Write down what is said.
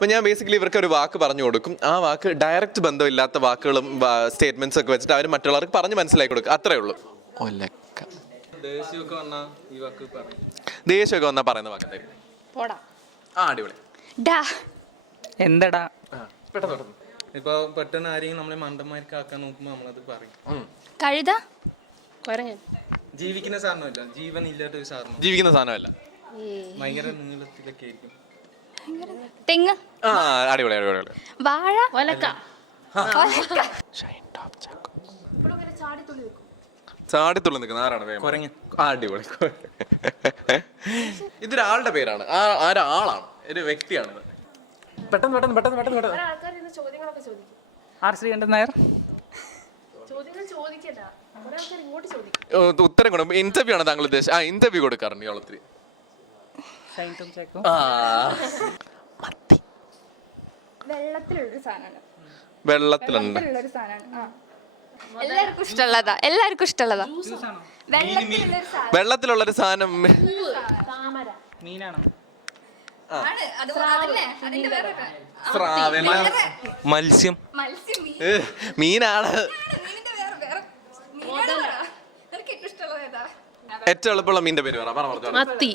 അപ്പോൾ ഞാൻ ബേസിക്കലി ഇവർക്ക് ഒരു വാക്ക് പറഞ്ഞു കൊടുക്കും. ആ വാക്ക് ഡയറക്റ്റ് ബന്ധമില്ലാത്ത വാക്കുകളും സ്റ്റേറ്റ്മെന്റ്സ് ഒക്കെ വെച്ചിട്ട് അവർ മറ്റുള്ളവർക്ക് പറഞ്ഞ് മനസ്സിലാക്കി കൊടുക്കും. അത്രേ ഉള്ളൂ. ദേഷ്യമൊക്കെ വന്നാൽ പറയുന്ന വാക്ക് അടിപൊളി. എന്തടാ ഇപ്പൊ പെട്ടെന്ന് ആരെയും നമ്മളെ മണ്ടന്മാർക്ക് ആക്കാൻ നോക്കുമ്പോ നമ്മളത് പറയും. കഴുത ജീവിക്കുന്ന സാധനമല്ല, ജീവൻ ഇല്ലാത്ത ഒരു സാധനം. ജീവിക്കുന്ന സാധനമല്ല, ഭയങ്കര നീളത്തിലൊക്കെ ആയിരിക്കും. തെങ്ങ് അടിപൊളി അടിപൊളി. വാഴ ഒലക്ക ചാടിത്തുള്ളി നിൽക്കുന്ന ആരാണ്? അടിപൊളി. ഇതൊരാളുടെ പേരാണ്, ഒരാളാണ്, ഒരു വ്യക്തിയാണ്. പെട്ടെന്ന് പെട്ടെന്ന് പെട്ടെന്ന് പെട്ടെന്ന് പെട്ടെന്ന്. ആർ ശ്രീകണ്ഠൻ നായർ. ഉത്തരം കൊടുക്കും. ഇന്റർവ്യൂ ആണ് താങ്കൾ ഉദ്ദേശിച്ചത്? ഇന്റർവ്യൂ കൊടുക്കാറുണ്ട് ഇയാൾ ഒത്തിരി. വെള്ളത്തിലുണ്ട്. എല്ലാവർക്കും ഇഷ്ടമുള്ളതാ, എല്ലാവർക്കും ഇഷ്ടമുള്ളതാ. വെള്ളത്തിലുള്ളൊരു സാധനം മീനാണോ? മത്സ്യം. മീനാണ്. ഏറ്റവും എളുപ്പമുള്ള മീനിന്റെ പേര് പറ. മത്തി.